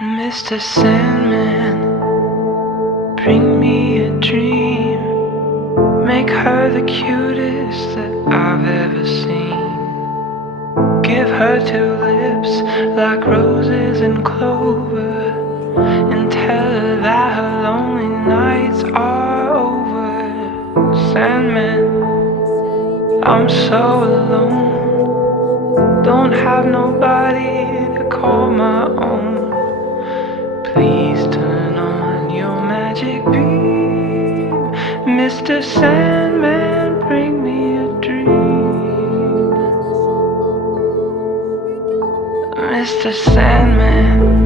Mr. Sandman, bring me a dream. Make her the cutest that I've ever seen. Give her two lips like roses and clover, and tell her that her lonely nights are over. Sandman, I'm so alone, don't have nobody to call my own. Please turn on your magic beam. Mr. Sandman, bring me a dream. Mr. Sandman.